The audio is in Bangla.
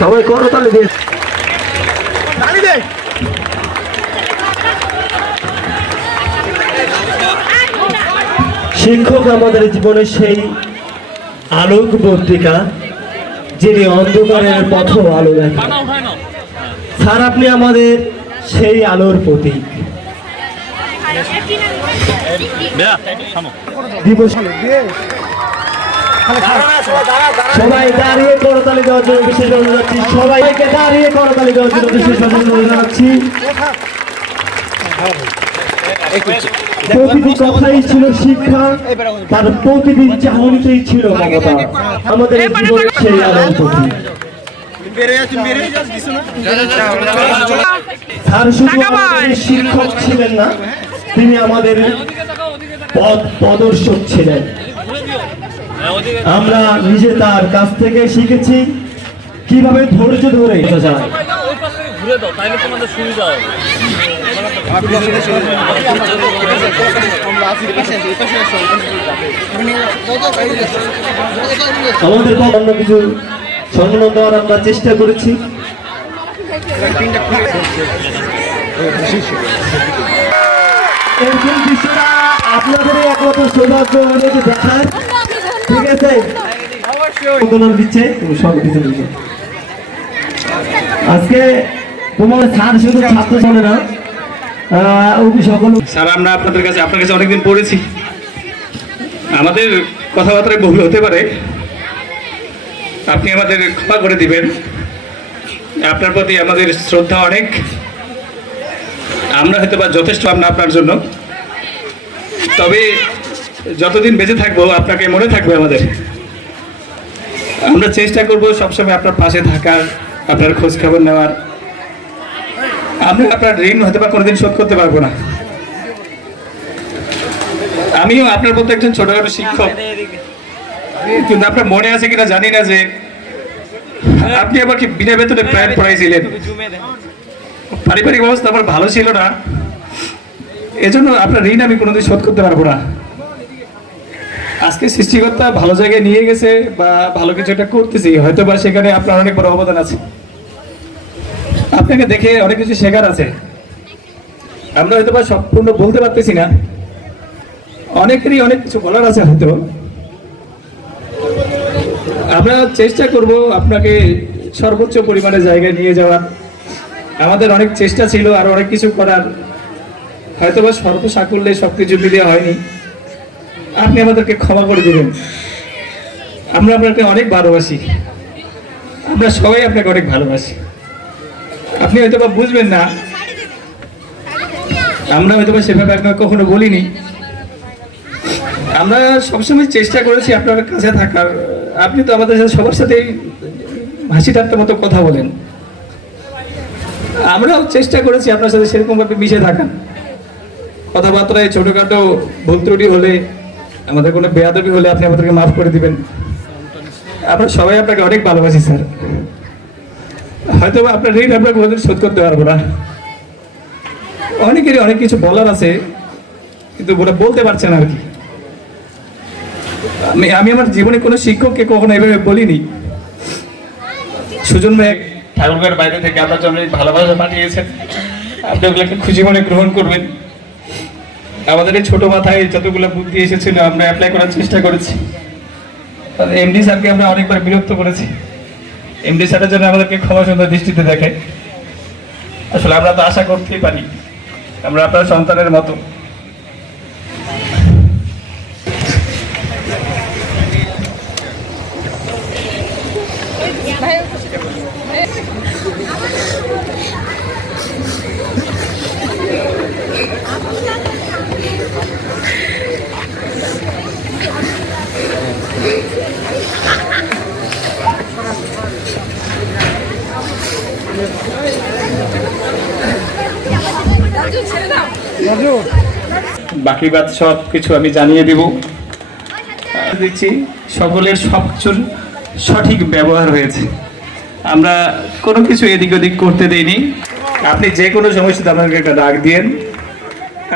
সবাই করতালি দিয়ে। শিক্ষক আমাদের জীবনে সেই আলোক বর্তিকা যিনি অন্ধকারের পথ আলো দেখেন স্যার আপনি আমাদের সেই আলোর প্রতীক। দিবস সবাই দাঁড়িয়ে করতালি দেওয়ার জন্য বিশেষ অনুরোধ জানাচ্ছি। সবাইকে দাঁড়িয়ে করতালি দেওয়ার জন্য বিশেষ অনুরোধ জানাচ্ছি। প্রতিটি কথাই ছিল শিক্ষা তার প্রতিটি চাহনিতেই ছিল মমতা। আমাদের জীবনের সেই স্যার শুধু আমাদের শিক্ষক ছিলেন না তিনি আমাদের পথ প্রদর্শক ছিলেন। আমরা নিজে তার কাছ থেকে শিখেছি কীভাবে ধৈর্য ধরে আমাদের অন্য কিছু সংলগ্ন দেওয়ার আমরা চেষ্টা করেছি। এরকম দৃশ্যটা একমাত্র সৌভাগ্য দেখার দিচ্ছে আজকে সকল স্যার, আমরা আপনাদের কাছে আপনার কাছে অনেকদিন পড়েছি। আমাদের কথাবার্তায় ভুল হতে পারে। আপনি আমাদের ক্ষমা করে দিবেন। আপনার প্রতি আমাদের শ্রদ্ধা অনেক। আমরা হয়তো বা যথেষ্ট আপনার জন্য। তবে যতদিন বেঁচে থাকব, আপনাকে মনে থাকবে আমাদের। আমরা চেষ্টা করব সবসময় আপনার পাশে থাকার, আপনার খোঁজ খবর নেওয়ার। আমরা আপনার ঋণ হয়তো বা কোনোদিন শোধ করতে পারব না। আমিও আপনার মতো একজন ছোটখাটো শিক্ষক। কিন্তু আপনার মনে আছে কিনা জানি না যে আপনি আমাকে বিনা বেতনে প্রায় পড়াইছিলেন? পারিবারিক অবস্থা আমার ভালো ছিল না। এজন্য আপনার ঋণ আমি কোনোদিন শোধ করতে পারব না। আজকে সৃষ্টিকর্তা ভালো জায়গায় নিয়ে গেছে বা ভালো কিছু একটা করতেছি হয়তো বা সেখানে আপনার অনেক বড় অবদান আছে। আপনাকে দেখে অনেক কিছু শেখার আছে। আমরা হয়তো বা সম্পূর্ণ বলতে পারতেছি না। অনেকেরই অনেক কিছু বলার আছে হয়তো। আমরা চেষ্টা করব আপনাকে সর্বোচ্চ পরিমাণে জায়গায় নিয়ে যাওয়ার। আমাদের অনেক চেষ্টা ছিল, আর অনেক কিছু করার। হয়তো বা সর্ব সাকুল্যে সব কিছু মিলিয়ে হয়নি। আপনি আমাদেরকে ক্ষমা করে দেবেন। আমরা আপনাকে অনেক ভালোবাসি। আমরা সবাই আপনাকে অনেক ভালোবাসি। আপনি হয়তো বা বুঝবেন না। আমরা হয়তো বা সেভাবে আপনাকে কখনো বলিনি। আমরা সবসময় চেষ্টা করেছি আপনার কাছে থাকার। আপনি তো আমাদের সাথে সবার সাথেই হাসি ঠাট্টার মতো কথা বলেন। আমরাও চেষ্টা করেছি আপনার সাথে সেরকমভাবে মিশে থাকা কথাবার্তায় ছোটোখাটো ভুল ত্রুটি হলে আমাদের কোনো বেয়াদবি হলে আপনি আমাদেরকে মাফ করে দিবেন। আমরা সবাই আপনাকে অনেক ভালোবাসি, স্যার। হয়তো আপনার ঋণ আমরা কোনোদিন শোধ করতে পারব না। অনেকেরই অনেক কিছু বলার আছে, কিন্তু ওরা বলতে পারছে না আর কি। আমি আমি আমার জীবনে কোনো শিক্ষককে কখনো এভাবে বলিনি। সুজন ভাই ঠাকুরগার বাইরে থেকে আপনার জন্য ভালোবাসা পাঠিয়েছেন। আপনি ওগুলোকে খুশি মনে গ্রহণ করবেন। আমাদের এই ছোট মাথায় যতগুলো বুদ্ধি এসেছিল, আমরা অ্যাপ্লাই করার চেষ্টা করেছি। এমডি স্যারকে আমরা অনেকবার বিরক্ত করেছি। এমডি স্যারের জন্য আমাদেরকে ক্ষমা সুন্দর দৃষ্টিতে দেখে। আসলে আমরা তো আশা করতেই পারি। আমরা আপনার সন্তানের মতো। বাকি বাদ সব কিছু আমি জানিয়ে দেব। দিচ্ছি, সকলের সব কিছুর সঠিক ব্যবহার হয়েছে। আমরা কোনো কিছু এদিক ওদিক করতে দেইনি। আপনি যে কোনো সমস্যাতে আমাদেরকে একটা ডাক দিয়েন।